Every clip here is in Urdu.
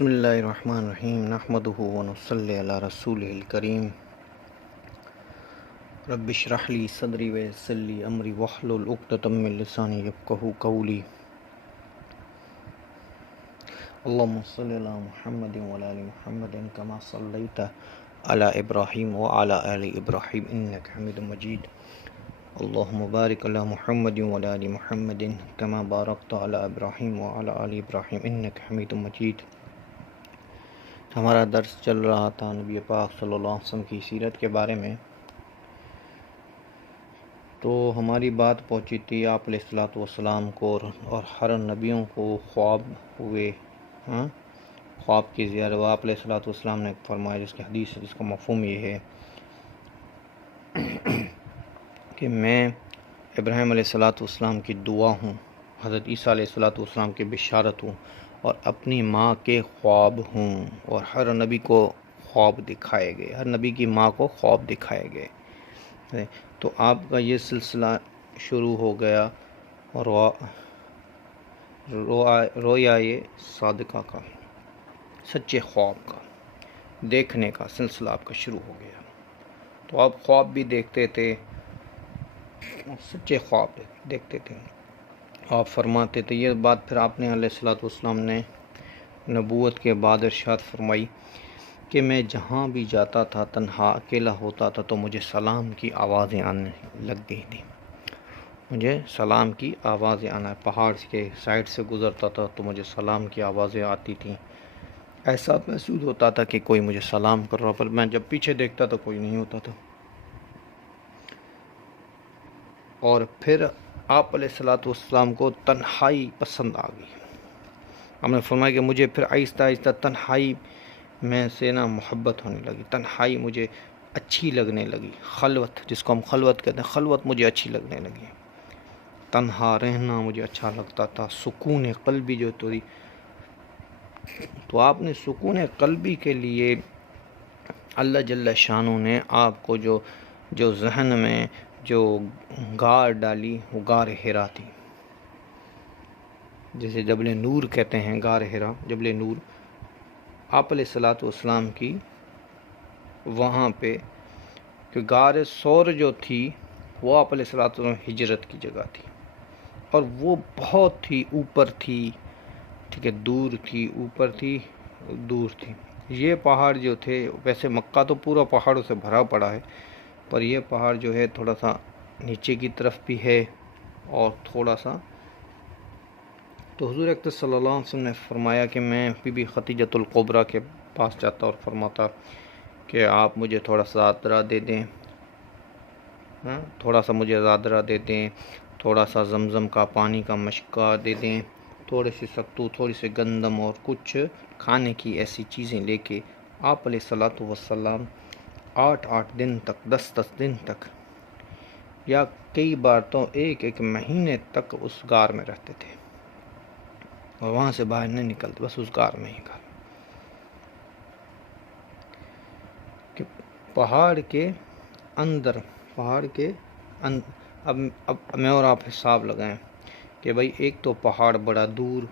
بسم اللہ الرحمن الرحیم نحمدہ ونصلی علی رسولہ الکریم رب اشرح لی صدری ویسر لی امری واحلل عقدۃ من لسانی یفقہوا قولی اللہم صلی علی محمد وعلی آل محمد کما صلیت علی ابراہیم وعلی آل ابراہیم انک حمید مجید اللہم بارک علی محمد وعلی آل محمد کما بارکت علی ابراہیم وعلی آل ابراہیم انک حمید مجید۔ ہمارا درس چل رہا تھا نبی پاک صلی اللہ علیہ وسلم کی سیرت کے بارے میں، تو ہماری بات پہنچی تھی آپ علیہ الصلوۃ والسلام کو اور ہر نبیوں کو خواب ہوئے، خواب کی زیارت وہ آپ علیہ الصلوۃ والسلام نے فرمایا، جس کی حدیث جس کا مفہوم یہ ہے کہ میں ابراہیم علیہ الصلوۃ والسلام کی دعا ہوں، حضرت عیسیٰ علیہ الصلوۃ والسلام کی بشارت ہوں، اور اپنی ماں کے خواب ہوں، اور ہر نبی کو خواب دکھائے گئے، ہر نبی کی ماں کو خواب دکھائے گئے۔ تو آپ کا یہ سلسلہ شروع ہو گیا رویائے صادقہ کا، سچے خواب کا دیکھنے کا سلسلہ آپ کا شروع ہو گیا۔ تو آپ خواب بھی دیکھتے تھے، سچے خواب دیکھتے تھے، آپ فرماتے تھے۔ یہ بات پھر آپ نے علیہ الصلوۃ والسلام نے نبوت کے بعد ارشاد فرمائی کہ میں جہاں بھی جاتا تھا، تنہا اکیلا ہوتا تھا، تو مجھے سلام کی آوازیں آنے لگ گئی تھیں، مجھے سلام کی آوازیں آنا، پہاڑ کے سائڈ سے گزرتا تھا تو مجھے سلام کی آوازیں آتی تھیں، ایسا محسوس ہوتا تھا کہ کوئی مجھے سلام کر رہا، پر میں جب پیچھے دیکھتا تو کوئی نہیں ہوتا تھا۔ اور پھر آپ علیہ الصلوۃ والسلام کو تنہائی پسند آ گئی۔ ہم نے فرمایا کہ مجھے پھر آہستہ آہستہ تنہائی میں سے محبت ہونے لگی، تنہائی مجھے اچھی لگنے لگی، خلوت جس کو ہم خلوت کہتے ہیں، خلوت مجھے اچھی لگنے لگی، تنہا رہنا مجھے اچھا لگتا تھا، سکون قلبی جو تھی۔ تو آپ نے سکون قلبی کے لیے اللہ جل شانہ نے آپ کو جو ذہن میں جو غار ڈالی، وہ غار حرا تھی، جسے جبل نور کہتے ہیں، غار حرا جبل نور۔ آپ علیہ الصلوۃ والسلام کی وہاں پہ کہ غار ثور جو تھی، وہ آپ علیہ الصلوۃ والسلام ہجرت کی جگہ تھی، اور وہ بہت ہی اوپر تھی، ٹھیک ہے، دور تھی، اوپر تھی، دور تھی۔ یہ پہاڑ جو تھے، ویسے مکہ تو پورا پہاڑوں سے بھرا پڑا ہے، پر یہ پہاڑ جو ہے تھوڑا سا نیچے کی طرف بھی ہے، اور تھوڑا سا تو حضور اکرم صلی اللہ علیہ وسلم نے فرمایا کہ میں بی بی خدیجۃ الکبریٰ کے پاس جاتا اور فرماتا کہ آپ مجھے تھوڑا سا زعترہ دے دیں، تھوڑا سا مجھے زعترہ دے دیں، تھوڑا سا زمزم کا پانی کا مشکہ دے دیں، تھوڑی سی ستو، تھوڑی سی گندم، اور کچھ کھانے کی ایسی چیزیں لے کے آپ علیہ الصلوۃ والسلام 8 دن تک، 10 دن تک، یا کئی بار تو ایک مہینے تک اس غار میں رہتے تھے، اور وہاں سے باہر نہیں نکلتے، بس اس غار میں ہی غار۔ کہ پہاڑ کے اندر اب میں اور آپ حساب لگائیں کہ بھائی ایک تو پہاڑ بڑا دور،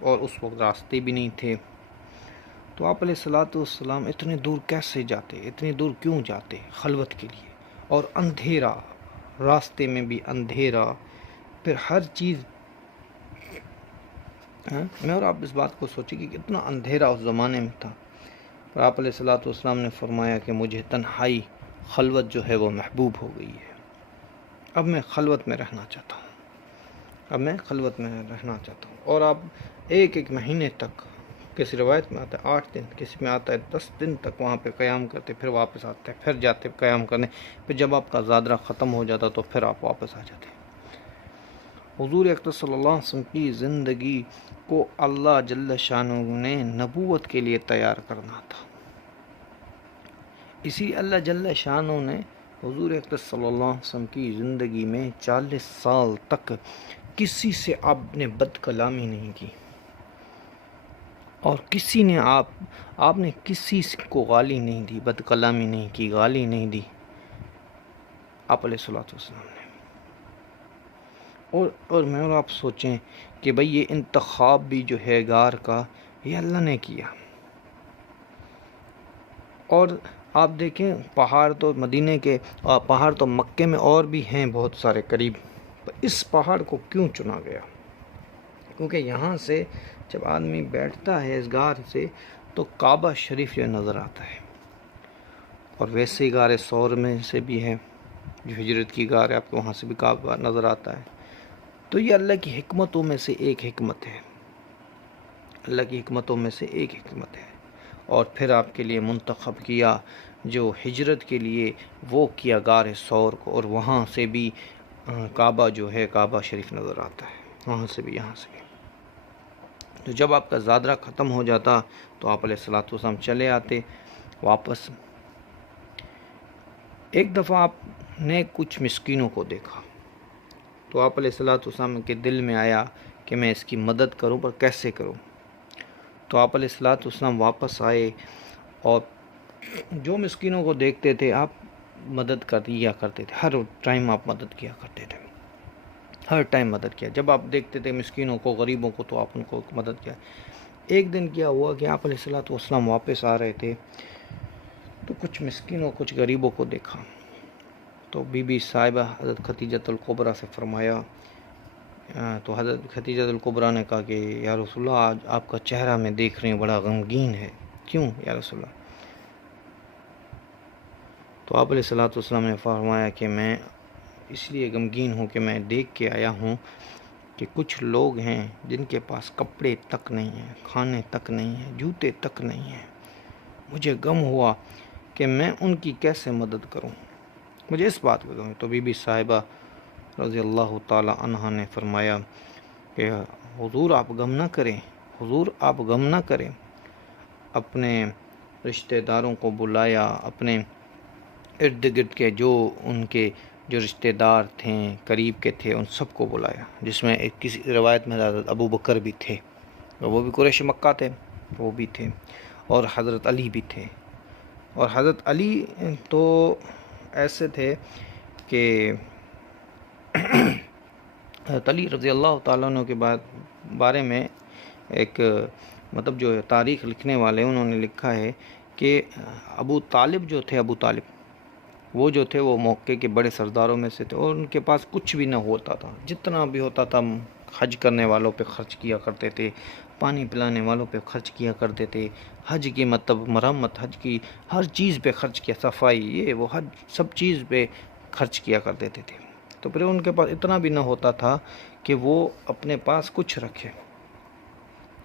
اور اس وقت راستے بھی نہیں تھے، تو آپ علیہ الصلوۃ والسلام اتنے دور کیسے جاتے، اتنی دور کیوں جاتے خلوت کے لیے، اور اندھیرا، راستے میں بھی اندھیرا، پھر ہر چیز، میں اور آپ اس بات کو سوچیں کہ کتنا اندھیرا اس زمانے میں تھا، پر آپ علیہ الصلوۃ والسلام نے فرمایا کہ مجھے تنہائی، خلوت جو ہے وہ محبوب ہو گئی ہے، اب میں خلوت میں رہنا چاہتا ہوں، اب میں خلوت میں رہنا چاہتا ہوں۔ اور آپ ایک مہینے تک، کسی روایت میں آتا ہے 8 دن، کسی میں آتا ہے 10 دن تک وہاں پہ قیام کرتے، پھر واپس آتے، پھر جاتے قیام کرنے، پھر جب آپ کا زادرہ ختم ہو جاتا تو پھر آپ واپس آ جاتے۔ حضور اکرم صلی اللہ علیہ وسلم کی زندگی کو اللہ جل شانہ نے نبوت کے لیے تیار کرنا تھا، اسی اللہ جل شانہ نے حضور اکرم صلی اللہ علیہ وسلم کی زندگی میں 40 سال تک کسی سے آپ نے بد کلامی نہیں کی، اور کسی نے آپ نے کسی کو گالی نہیں دی، بد کلامی نہیں کی، گالی نہیں دی آپ علیہ الصلوۃ والسلام نے۔ اور میں اور آپ سوچیں کہ بھئی یہ انتخاب بھی جو ہے غار کا، یہ اللہ نے کیا۔ اور آپ دیکھیں پہاڑ تو مدینے کے پہاڑ تو مکے میں اور بھی ہیں بہت سارے قریب، اس پہاڑ کو کیوں چنا گیا؟ کیونکہ یہاں سے جب آدمی بیٹھتا ہے اس غار سے تو کعبہ شریف جو نظر آتا ہے، اور ویسے ہی غار ثور میں سے بھی ہے جو ہجرت کی غار ہے، آپ کو وہاں سے بھی کعبہ نظر آتا ہے۔ تو یہ اللہ کی حکمتوں میں سے ایک حکمت ہے، اللہ کی حکمتوں میں سے ایک حکمت ہے۔ اور پھر آپ کے لیے منتخب کیا جو ہجرت کے لیے وہ کیا غار ثور کو، اور وہاں سے بھی کعبہ جو ہے کعبہ شریف نظر آتا ہے، وہاں سے بھی یہاں سے بھی۔ تو جب آپ کا زادرہ ختم ہو جاتا تو آپ علیہ الصلوۃ والسلام چلے آتے واپس۔ ایک دفعہ آپ نے کچھ مسکینوں کو دیکھا تو آپ علیہ الصلوۃ والسلام کے دل میں آیا کہ میں اس کی مدد کروں، پر کیسے کروں؟ تو آپ علیہ الصلوۃ والسلام واپس آئے اور جو مسکینوں کو دیکھتے تھے آپ مدد کر دیا کرتے تھے، ہر ٹائم آپ مدد کیا کرتے تھے، ہر ٹائم مدد کیا۔ جب آپ دیکھتے تھے مسکینوں کو، غریبوں کو، تو آپ ان کو مدد کیا۔ ایک دن کیا ہوا کہ آپ علیہ الصلوۃ والسلام واپس آ رہے تھے تو کچھ مسکینوں کچھ غریبوں کو دیکھا، تو بی بی صاحبہ حضرت خدیجۃ الکبریٰ سے فرمایا، تو حضرت خدیجۃ الکبریٰ نے کہا کہ یا رسول اللہ آج آپ کا چہرہ میں دیکھ رہی ہوں بڑا غمگین ہے، کیوں یا رسول اللہ؟ تو آپ علیہ الصلوۃ والسلام نے فرمایا کہ میں اس لیے غمگین ہوں کہ میں دیکھ کے آیا ہوں کہ کچھ لوگ ہیں جن کے پاس کپڑے تک نہیں ہیں، کھانے تک نہیں ہیں، جوتے تک نہیں ہیں۔ مجھے غم ہوا کہ میں ان کی کیسے مدد کروں، مجھے اس بات کا غم ہے۔ تو بی بی صاحبہ رضی اللہ تعالی عنہا نے فرمایا کہ حضور آپ غم نہ کریں، حضور آپ غم نہ کریں۔ اپنے رشتہ داروں کو بلایا، اپنے ارد گرد کے جو ان کے جو رشتہ دار تھے قریب کے تھے ان سب کو بلایا، جس میں ایک کسی روایت میں حضرت ابو بکر بھی تھے، وہ بھی قریش مکہ تھے، وہ بھی تھے، اور حضرت علی بھی تھے۔ اور حضرت علی تو ایسے تھے کہ حضرت علی رضی اللہ تعالیٰ عنہ کے بارے میں ایک مطلب جو تاریخ لکھنے والے انہوں نے لکھا ہے کہ ابو طالب جو تھے، ابو طالب وہ جو تھے وہ موقع کے بڑے سرداروں میں سے تھے، اور ان کے پاس کچھ بھی نہ ہوتا تھا، جتنا بھی ہوتا تھا حج کرنے والوں پہ خرچ کیا کرتے تھے، پانی پلانے والوں پہ خرچ کیا کرتے تھے، حج کی مطلب مرمت، حج کی ہر چیز پہ خرچ کیا، صفائی یہ وہ حج سب چیز پہ خرچ کیا کرتے تھے۔ تو پھر ان کے پاس اتنا بھی نہ ہوتا تھا کہ وہ اپنے پاس کچھ رکھے۔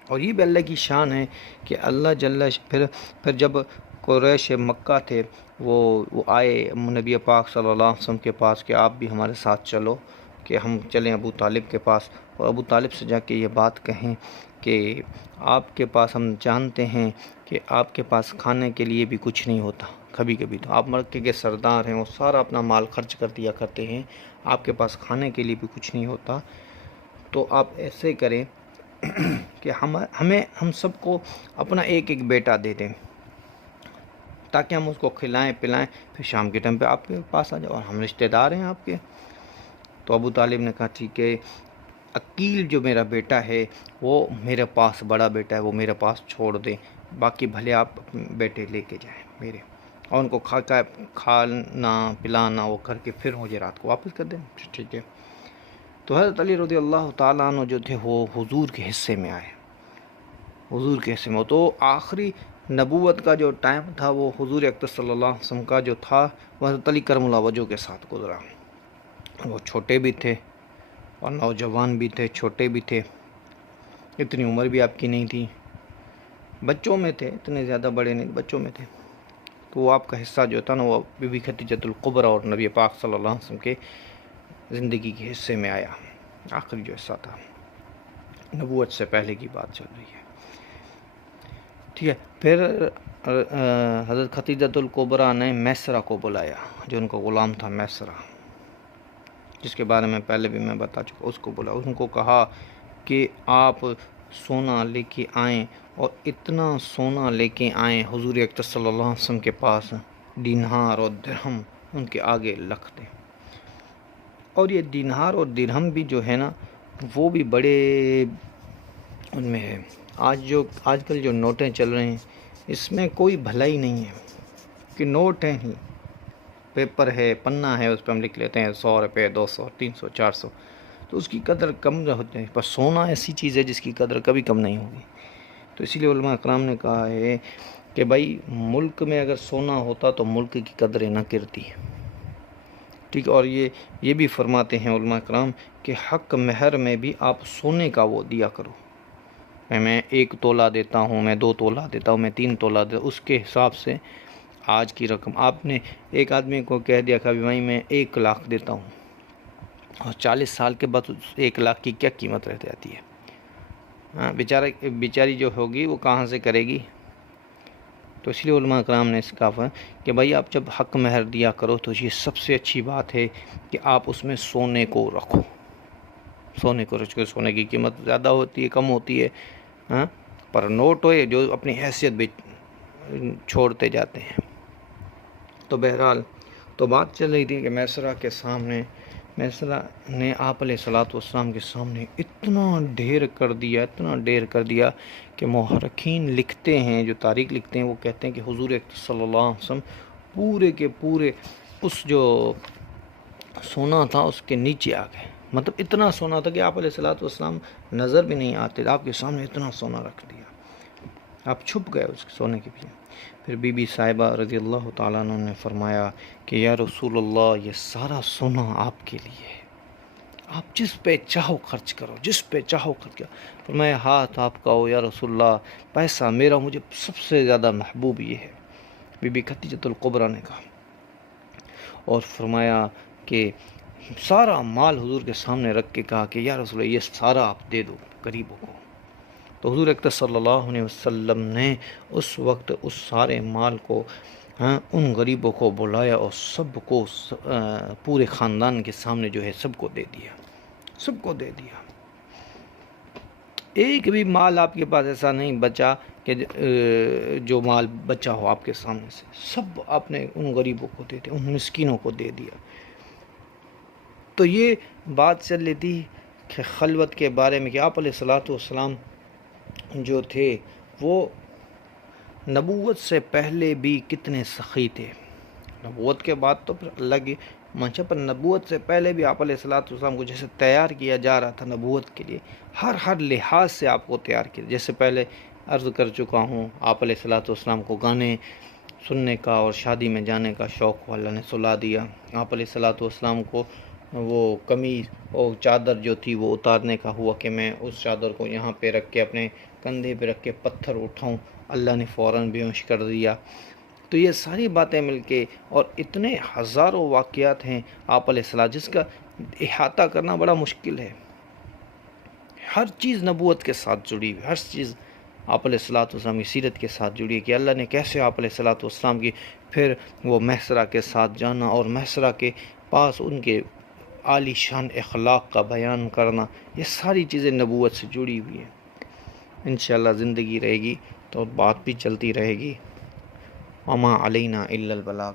اور یہ بھی اللہ کی شان ہے کہ اللہ جل پھر جب قریش مکہ تھے وہ آئے نبی پاک صلی اللہ علیہ وسلم کے پاس کہ آپ بھی ہمارے ساتھ چلو، کہ ہم چلیں ابو طالب کے پاس، اور ابو طالب سے جا کے یہ بات کہیں کہ آپ کے پاس ہم جانتے ہیں کہ آپ کے پاس کھانے کے لیے بھی کچھ نہیں ہوتا، کبھی کبھی تو آپ مکے کے سردار ہیں، وہ سارا اپنا مال خرچ کر دیا کرتے ہیں، آپ کے پاس کھانے کے لیے بھی کچھ نہیں ہوتا، تو آپ ایسے کریں کہ ہم سب کو اپنا ایک ایک بیٹا دے دیں تاکہ ہم اس کو کھلائیں پلائیں، پھر شام کے ٹائم پہ آپ کے پاس آ جائے، اور ہم رشتہ دار ہیں آپ کے۔ تو ابو طالب نے کہا ٹھیک ہے، عقیل جو میرا بیٹا ہے وہ میرے پاس، بڑا بیٹا ہے وہ میرے پاس چھوڑ دیں، باقی بھلے آپ بیٹے لے کے جائیں میرے، اور ان کو کھانا پلانا وہ کر کے پھر مجھے رات کو واپس کر دیں، ٹھیک ہے۔ تو حضرت علی رضی اللہ تعالیٰ عنہ جو تھے وہ حضور کے حصے میں آئے، حضور کے حصے میں، تو آخری نبوت کا جو ٹائم تھا وہ حضور اکرم صلی اللہ علیہ وسلم کا جو تھا وہ حضرت علی کرم اللہ وجہہ کے ساتھ گزرا۔ وہ چھوٹے بھی تھے اور نوجوان بھی تھے، چھوٹے بھی تھے، اتنی عمر بھی آپ کی نہیں تھی، بچوں میں تھے، اتنے زیادہ بڑے نہیں، بچوں میں تھے۔ تو وہ آپ کا حصہ جو تھا نا وہ بی بی خدیجۃ الکبریٰ اور نبی پاک صلی اللہ علیہ وسلم کے زندگی کے حصے میں آیا، آخری جو حصہ تھا، نبوت سے پہلے کی بات چل رہی ہے، ٹھیک ہے۔ پھر حضرت خدیجۃ الکبریٰ نے میسرہ کو بلایا، جو ان کا غلام تھا میسرہ، جس کے بارے میں پہلے بھی میں بتا چکا، اس کو بلایا، ان کو کہا کہ آپ سونا لے کے آئیں، اور اتنا سونا لے کے آئیں حضور اکرم صلی اللہ علیہ وسلم کے پاس، دینار اور درہم ان کے آگے رکھ دیں۔ اور یہ دینار اور درہم بھی جو ہے نا وہ بھی بڑے ان میں ہے، آج کل جو نوٹیں چل رہے ہیں اس میں کوئی بھلائی نہیں ہے کہ نوٹ ہیں ہی، پیپر ہے، پنہ ہے، اس پہ ہم لکھ لیتے ہیں 100 روپے، 200، 300، 400، تو اس کی قدر کم ہوتے ہیں، پر سونا ایسی چیز ہے جس کی قدر کبھی کم نہیں ہوگی۔ تو اسی لیے علماء اکرام نے کہا ہے کہ بھائی ملک میں اگر سونا ہوتا تو ملک کی قدریں نہ گرتی، ٹھیک۔ اور یہ بھی فرماتے ہیں علماء اکرام کہ حق مہر میں بھی آپ سونے کا وہ دیا کرو، میں 1 تولہ دیتا ہوں، میں 2 تولہ دیتا ہوں، میں 3 تولہ دیتا ہوں، اس کے حساب سے آج کی رقم آپ نے ایک آدمی کو کہہ دیا کہ بھائی میں 1 لاکھ دیتا ہوں، اور 40 سال کے بعد 1 لاکھ کی کیا قیمت رہ جاتی ہے؟ ہاں، بیچاری جو ہوگی وہ کہاں سے کرے گی؟ تو اس لیے علماء کرام نے اس کا کہا کہ بھائی آپ جب حق مہر دیا کرو تو یہ سب سے اچھی بات ہے کہ آپ اس میں سونے کو رکھو، سونے کو رکھو۔ سونے کی قیمت زیادہ ہوتی ہے، کم ہوتی ہے، ہاں، پر نوٹ ہوئے جو اپنی حیثیت بھی چھوڑتے جاتے ہیں۔ تو بہرحال تو بات چل رہی تھی کہ میسرہ کے سامنے، میسرہ نے آپ علیہ الصلوۃ والسلام کے سامنے اتنا ڈھیر کر دیا کہ محرخین لکھتے ہیں، جو تاریخ لکھتے ہیں، وہ کہتے ہیں کہ حضور صلی اللہ علیہ وسلم پورے کے پورے اس جو سونا تھا اس کے نیچے آ گئے، مطلب اتنا سونا تھا کہ آپ علیہ الصلوۃ والسلام نظر بھی نہیں آتے، آپ کے سامنے اتنا سونا رکھ دیا، آپ چھپ گئے اس سونے کے پیچھے۔ پھر بی بی صاحبہ رضی اللہ تعالیٰ عنہ نے فرمایا کہ یا رسول اللہ، یہ سارا سونا آپ کے لیے ہے، آپ جس پہ چاہو خرچ کرو، جس پہ چاہو خرچ کرو۔ فرمایا ہاتھ آپ کا ہو یا رسول اللہ، پیسہ میرا، مجھے سب سے زیادہ محبوب یہ ہے، بی بی خدیجۃ الکبریٰ نے کہا، اور فرمایا کہ سارا مال حضور کے سامنے رکھ کے کہا کہ یا رسول اللہ، یہ سارا آپ دے دو غریبوں کو۔ تو حضور اکرم صلی اللہ علیہ وسلم نے اس وقت اس سارے مال کو ان غریبوں کو بلایا اور سب کو پورے خاندان کے سامنے جو ہے سب کو دے دیا۔ ایک بھی مال آپ کے پاس ایسا نہیں بچا کہ جو مال بچا ہو آپ کے سامنے سے، سب آپ نے ان غریبوں کو دے دیا، ان مسکینوں کو دے دیا۔ تو یہ بات چل رہی تھی کہ خلوت کے بارے میں کہ آپ علیہ الصلوۃ والسلام جو تھے وہ نبوت سے پہلے بھی کتنے سخی تھے، نبوت کے بعد تو پھر اللہ کی منشا، پر نبوت سے پہلے بھی آپ علیہ الصلوۃ والسلام کو جیسے تیار کیا جا رہا تھا نبوت کے لیے، ہر لحاظ سے آپ کو تیار کیا، جیسے پہلے عرض کر چکا ہوں، آپ علیہ الصلوۃ والسلام کو گانے سننے کا اور شادی میں جانے کا شوق اللہ نے سلا دیا، آپ علیہ الصلوۃ والسلام کو وہ قمیض اور چادر جو تھی وہ اتارنے کا ہوا کہ میں اس چادر کو یہاں پہ رکھ کے اپنے کندھے پہ رکھ کے پتھر اٹھاؤں، اللہ نے فوراً بیہوش کر دیا۔ تو یہ ساری باتیں مل کے اور اتنے ہزاروں واقعات ہیں آپ علیہ السلام جس کا احاطہ کرنا بڑا مشکل ہے، ہر چیز نبوت کے ساتھ جڑی ہوئی، ہر چیز آپ علیہ الصلوۃ والسلام کی سیرت کے ساتھ جڑی ہے کہ اللہ نے کیسے آپ علیہ الصلوۃ والسلام کی پھر وہ محسرہ کے ساتھ جانا اور محسرہ کے پاس ان کے عالی شان اخلاق کا بیان کرنا، یہ ساری چیزیں نبوت سے جڑی ہوئی ہیں۔ انشاءاللہ زندگی رہے گی تو بات بھی چلتی رہے گی، وما علینا الا البلاغ۔